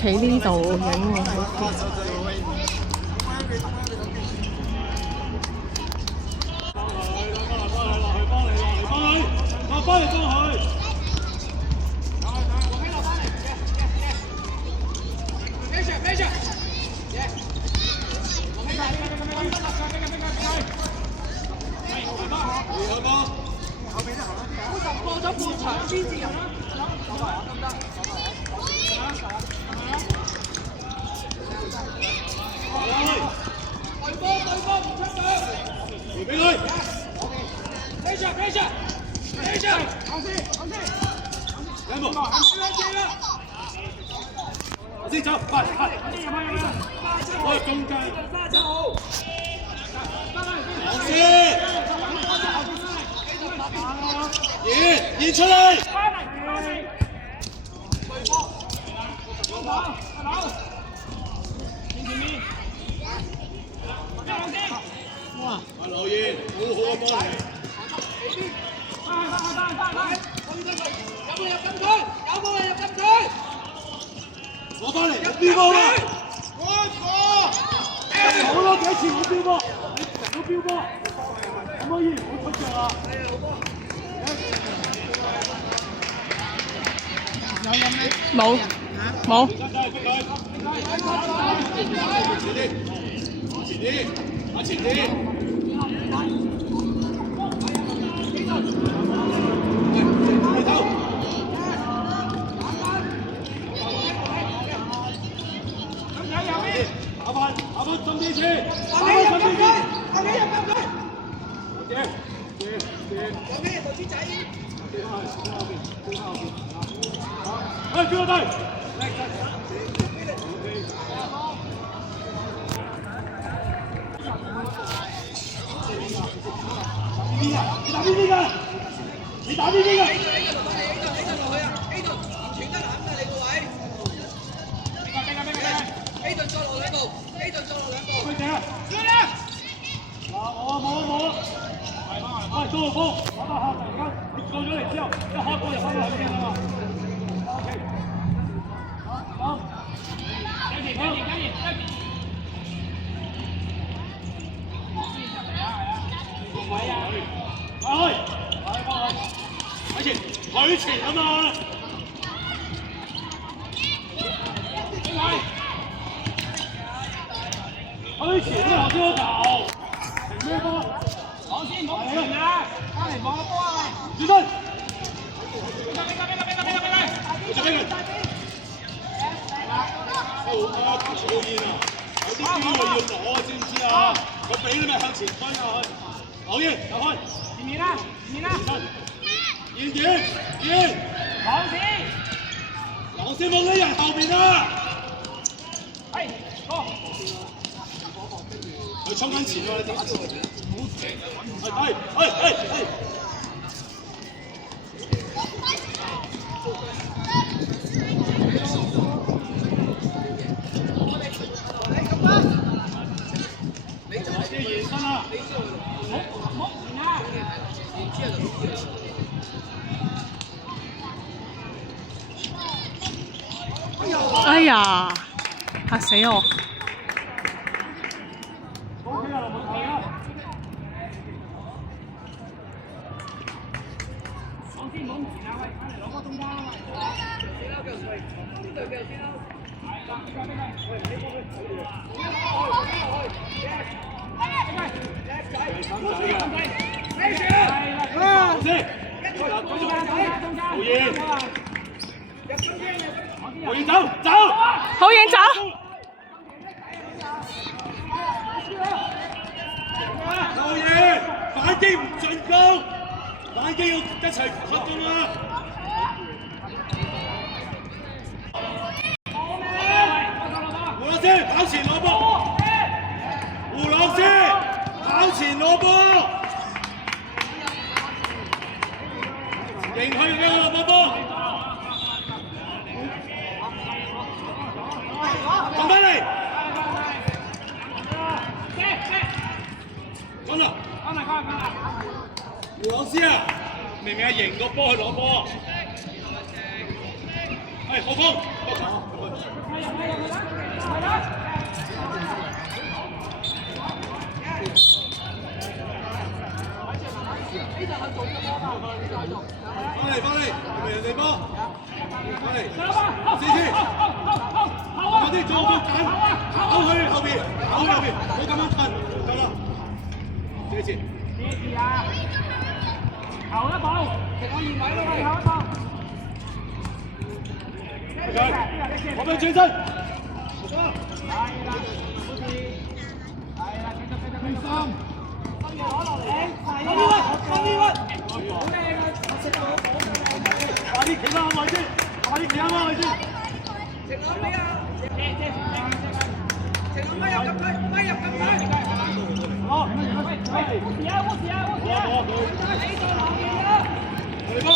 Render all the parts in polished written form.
企呢度影喎，好似。翻嚟幫佢。過咗半場先至入啦。得唔得？對波唔出腳。回俾佢。飛上。行先。兩步。先走，快。我中間。先。演出嚟。哇！阿劉燕，好好啊，幫你。有冇入禁區？攞翻嚟，入標波啦！好多幾次冇標波，冇標波，可唔可以唔好出腳啊？冇。前啲。打翻深啲先，打翻深啲先。有咩投資仔？哎，叫我隊。你打邊邊㗎？你打邊邊㗎？ A 隊再落兩步。佢正啊！冇。喂，做好波，打下突然間，你過咗嚟之後，一開波就翻到後邊啦嘛。OK。好。跟住。位啊！去前啊嘛！去前啊，邊個球？停咩波？我先唔好停啊！翻嚟放個波啊！轉身！俾佢！好煙啊！有啲機會要攞，知唔知啊？我俾你咪向前推下去。好嘢，走開！前面啦！演！黃線冇呢人後面啊！係，哥。佢衝緊前喎，你打住！係。延伸啊！唔好哎呀！嚇死我！好嘢走！好嘢！反擊唔進攻，反擊要一齊出㗎嘛！胡老師跑前攞波，胡老師跑前攞波，迎去嘅攞波。撳翻嚟！咁啦，胡老師啊，明明係贏個波去攞波。係後鋒，翻嚟，係咪人哋波？翻嚟，試試，快啲做個揀，跑去後邊，跑去後邊，唔好咁樣褪，夠啦，謝謝。謝謝啊！後一步，食我2米咯，後一步。我俾轉身。係啦，好似係啦，繼續第三。攞落嚟，快啲好靚啊！我食到快啲企翻位先，快啲企翻位先。食到未啊？食到咪入禁區，咪入禁區。好，喂，烏時啊！你再攞嘢啊！我哋幫，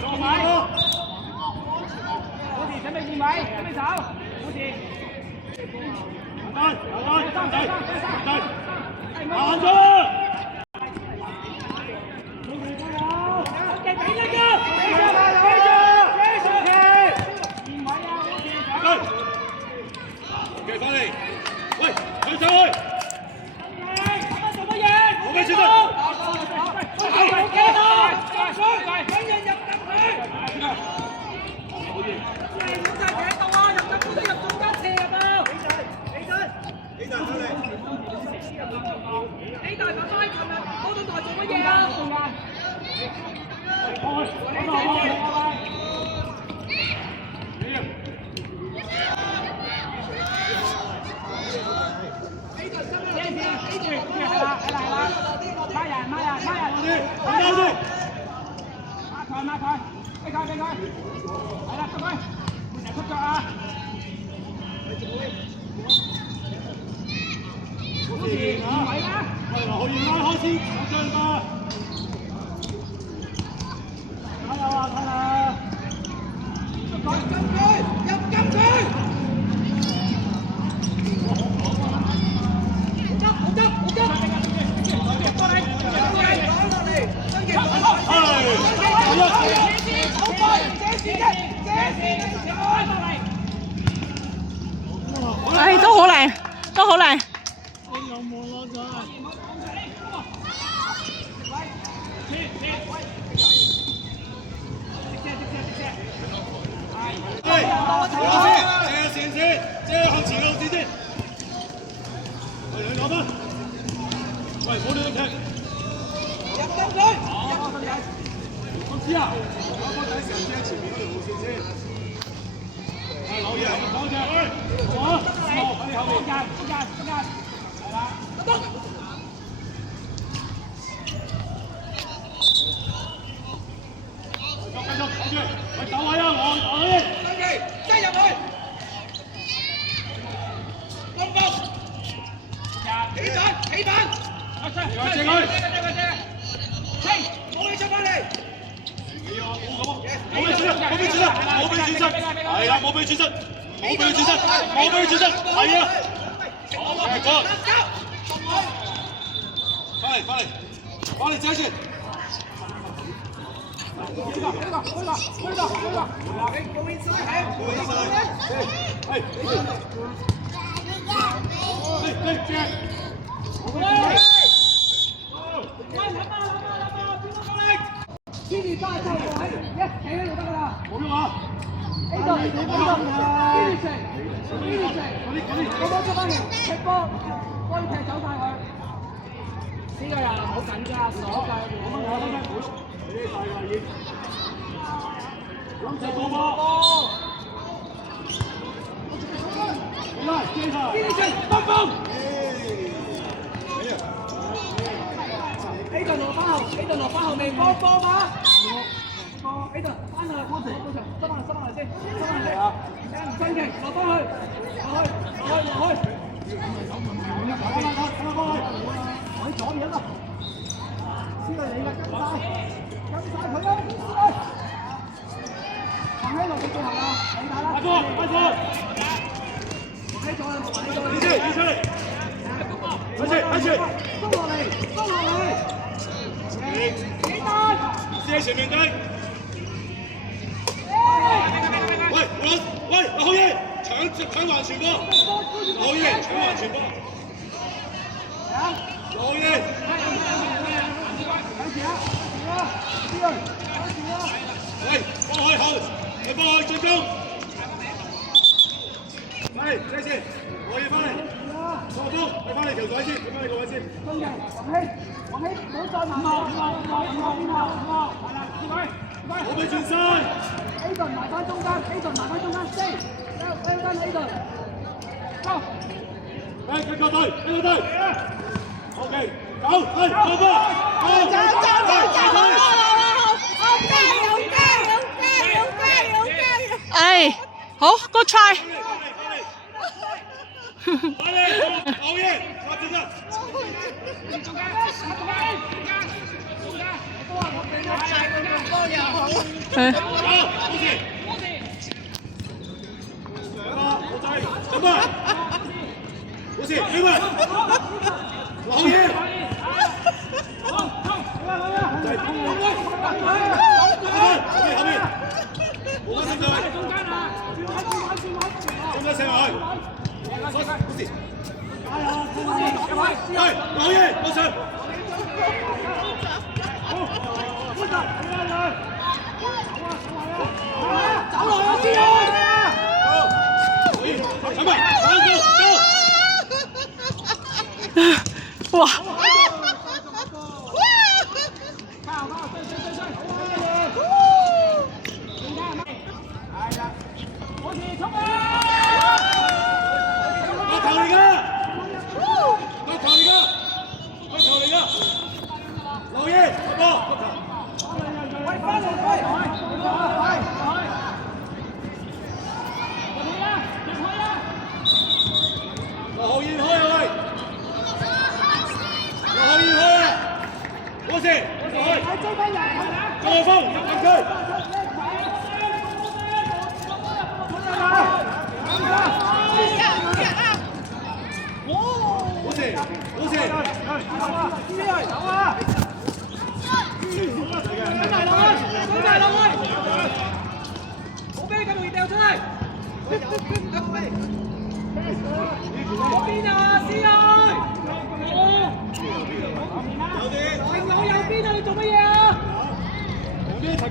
做米。烏時準備2米，準備走，烏時。慢咗！俾一個，OK， 翻嚟，喂，佢上去。做乜嘢？冇咩選擇。揾人入禁區。你唔好再企度啊！入禁區都入中間射入啊！起身，翻嚟。你大爸爸琴日嗰種台做乜嘢啊？唉，都好靚，都好靚。你有冇攞咗啊？借向前嘅路線先。喂，你攞分。喂，冇亂咁踢。入禁區。我知啊。我幫睇時候借前面嗰條路線先。係攞嘢，攞隻。左，喺你後面。中間。係啦。得。繼續，喂，走位啊，我呢。擠入去。起板，射佢，冇你出翻嚟，冇俾轉身，係啦，冇俾轉身，係啊，翻嚟，揸住，天地花就喺一企喺度得㗎啦，冇用啊！呢度，邊個出翻嚟踢波，可以踢走晒佢。呢個人好緊㗎，鎖㗎，諗住過波。來，接他。幫。A 頓落翻後面幫嘛。A 頓翻去波場，收翻嚟先，啊！真勁，落翻去。我左邊啊！黐嚟你嘅，跟晒佢啦！行喺路嘅最後啦，你打啦！快過！喺左啦，你出嚟！開始！鬆落嚟！幾單？試喺前面計！喂！喂，劉浩然搶橫傳波，劉浩然搶橫傳波，劉浩然。喂，幫開後，你幫我進攻。喂，謝先，我要翻嚟。放風，你翻嚟條位先，你翻嚟個位先。中嘅，王希，唔好再慢落，係啦，我俾轉身。A 頓埋翻中間 ，A 頓埋翻中間 ，stay，A 頓 ，go。誒，跟個隊，OK， 走，係，放波，走，哎，好，good try。好嘢，發進啦！係。好似，你們，好嘢！後面，冇乜聲咗，中間射埋去。好事，喂，老爺，我上。走落去先啊！走埋，哇！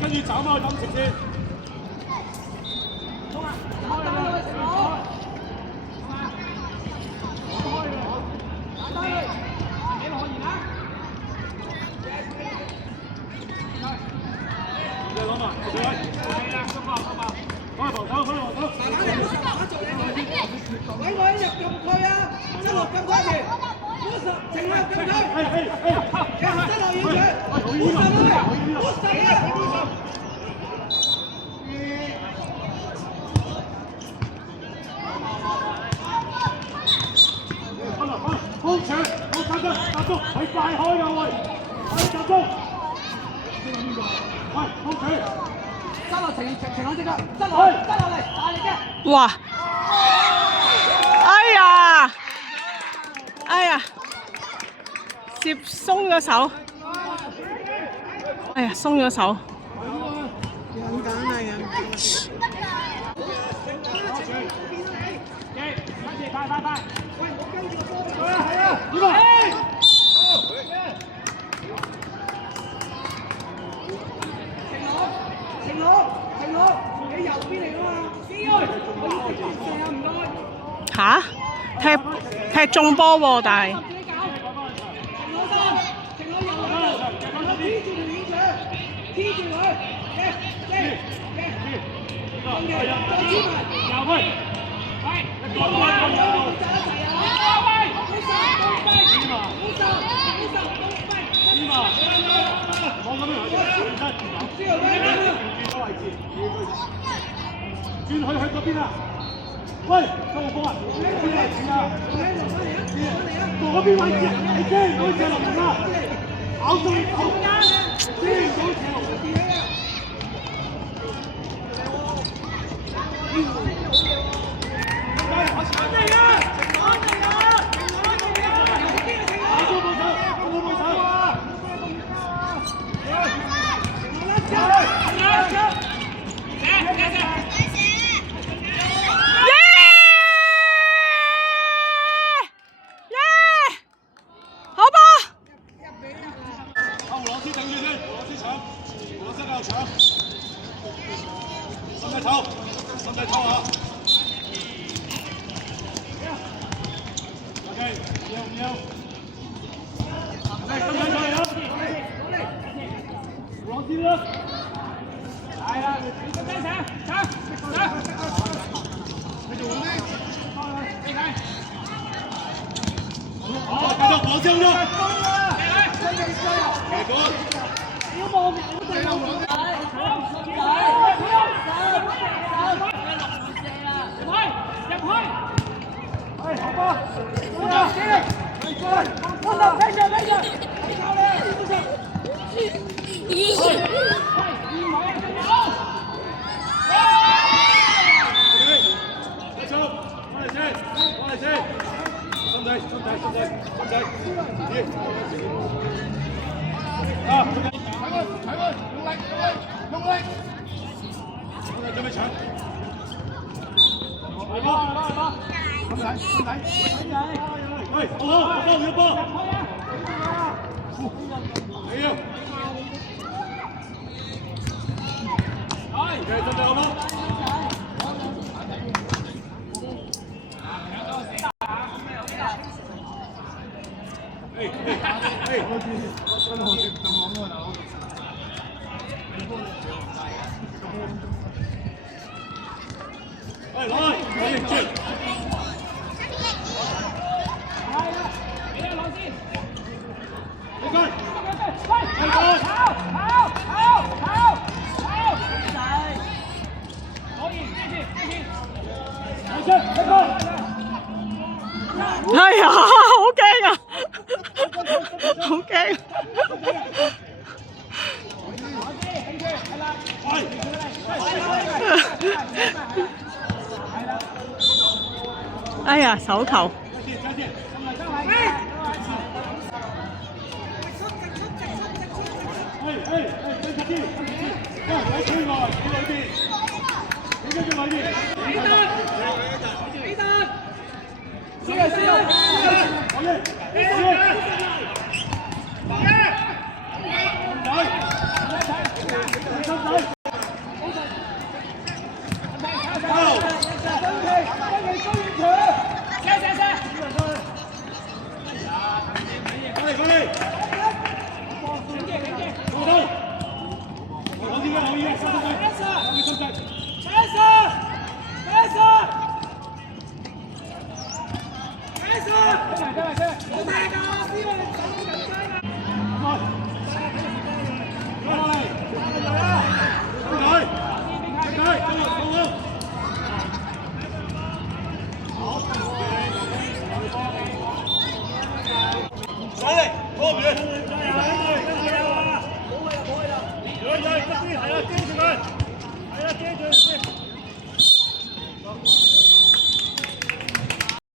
跟住斬啊！飲食先。你攞埋，開防守，開防守。揾我一入禁區啊！七六禁區住，50情入禁區。七六遠處，50啊！好搶，好集中，係快開㗎喂，快集中。喂，好搶。七六情朗隻腳，七落嚟，大力嘅。哇！哎呀，接鬆咗手。哎呀，鬆咗手。人揀啊人。快！喂，我跟住個波係啊！點啊？晴朗，你右邊嚟㗎嘛？吓？踢中波喎，但係。黐住佢，轉去嗰邊啊！喂，收個波啊！邊位置啊？嗰邊位置啊！你驚唔到射龍門啊？咬中後間，驚唔到射龍門啊！之後啫。準備搶！嚟波！喂，好好，要波！你要！準備好嗎？來，快啲轉！哎呀，好驚啊！好驚！哎呀，手球！上嚟，拖唔住。